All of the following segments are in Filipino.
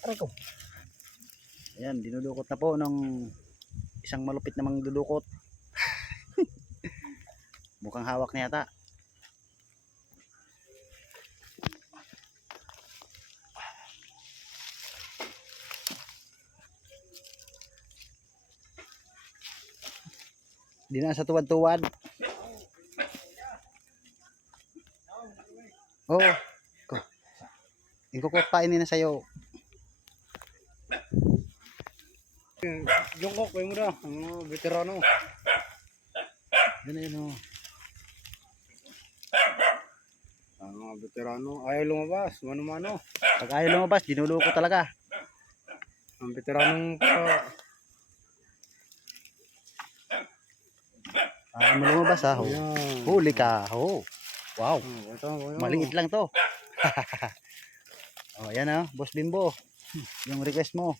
Aray ko. Ayan, dinudukot na po ng isang malupit namang dudukot. Mukhang hawak na yata. Di na sa tuwad-tuwad. Oo. Ikukupain na sa'yo. Yung kok, mo na. Ang veterano. Yan na yun o. Ang mga veterano. Ayaw lumabas. Mano-mano. Pag ayaw lumabas, dinulukot talaga. Ang veteranong Ayaw mo lumabas ha. Ayan. Huli ka. Oh. Wow. Ito. Maliit lang to. Oh, ayan ha. Boss Bimbo. Yung request mo.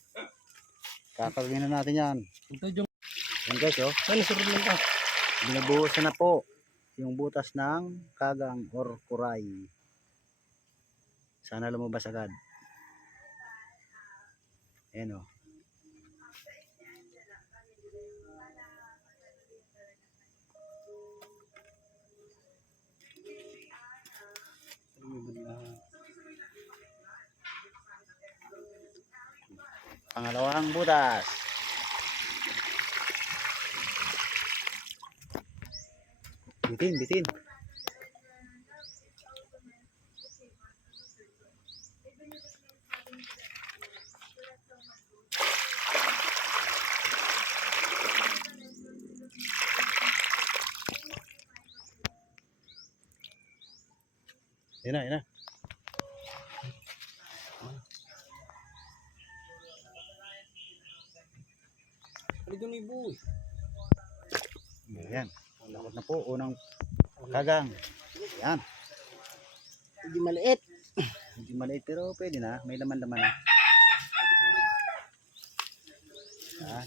Kakagawin na natin yan. Ito yung. Yan guys oh. Ano surod lang ito? Binabuhusan na po yung butas ng kagang or kuray. Sana lumabas agad. Ayan o. Pangalawang butas. Bitin. Yan na. Halika ni Boy. Ayan. Lakot na po. Unang kagang. Ayan. Hindi maliit. Hindi maliit pero pwede na. May laman-laman na. Ah.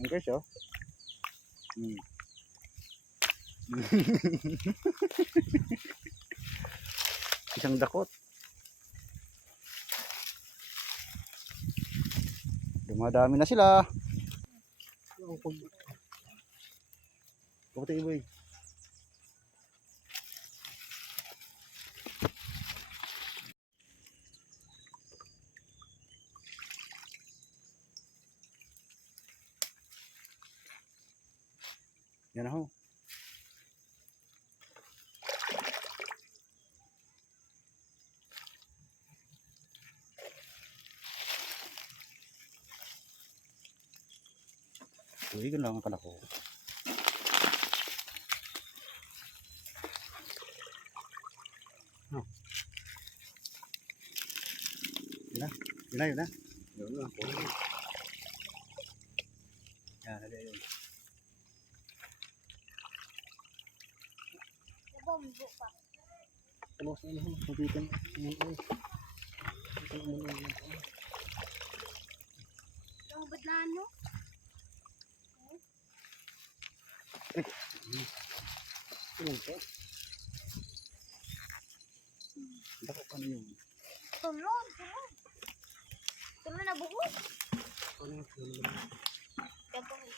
Ang guys oh. Isang dakot. Dumadami na sila. Puti boy. Yan na ho. Uy, ganun lang ang kalako. Oh. Yun na. Yun na. Yan, yun. Tapos ano, mabitin. Yung badlano? Dako pa na yun. Tulog. Tulog na buhok. Gagawin.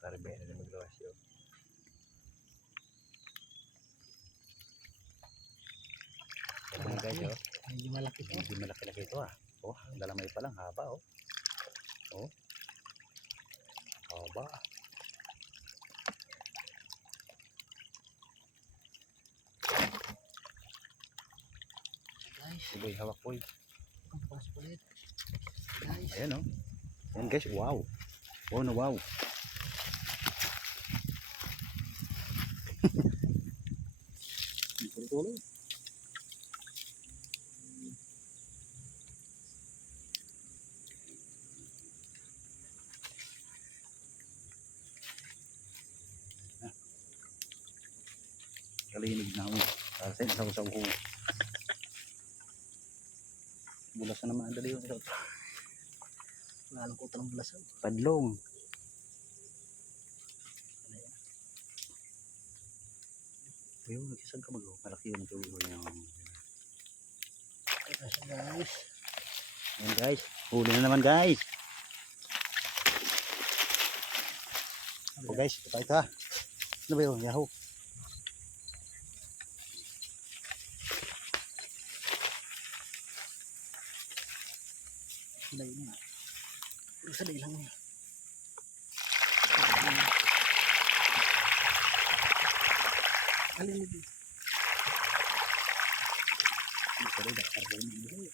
Karibay na maglawas yun. Yan guys oh. Hindi malaki ito. Hindi malaki-laki ito ah. Oh, lalamay pa lang, haba oh. Oh. Haba. Guys, Boy, hawak boy. ang pas ulit. Guys, Ayan oh. Ayan guys, wow. Oh no, wow. tuloy. Kalinig na ako. Kasi sa ko. Bulas na naman ang dali yun. Lalong ko talang bulasan. Padlong. Ayun, nagsasag ka mag-o. Malaki yun ito. Guys. Ayan guys. Huli na naman guys. O guys, ito pa ito ha. Ano ba yun? Yahoo. Sanay na. Sanay lang eh. Alin mo dito? Sanay na harum ang buho.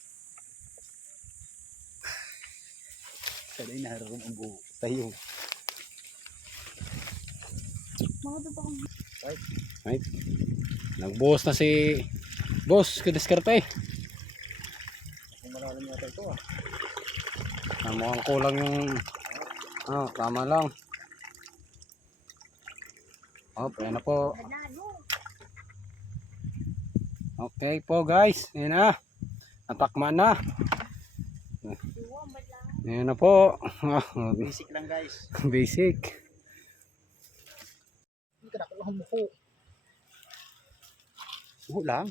Sanay na harum ang buho. Tayo. Mga doon pa kung Right. Nagbuhos na si boss. Kadiskarte. Kung malalim yata ito ah. Mukhang kulang yung tama lang. Ayan na po. badlano. Okay po guys. Ayan na. Natakma na. Duwa, badlano. Ayan na po. Basic lang guys. Basic. Hindi ka nakuha ang buho. Buho lang.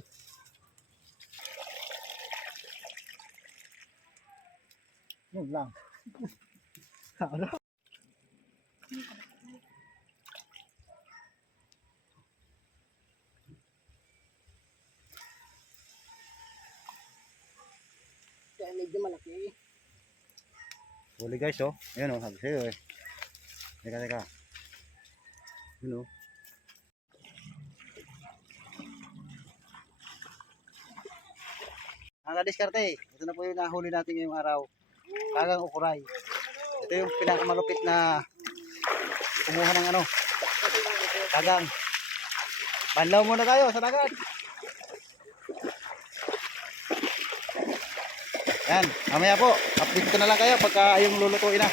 Yun lang. Ano? Kaya medyo malaki. Huli guys oh. Ayan oh, sabi sa'yo eh. Teka. Yun oh. Ang kadiskarte, ito na po yung nahuli natin ngayong araw. Kagang ukuray. Ito yung pinakamalupit na kumuha ng ano. Kagang. Banlaw muna tayo sa dagat. Yan, mamaya po, update ko na lang kayo pagka yung lulutuin na.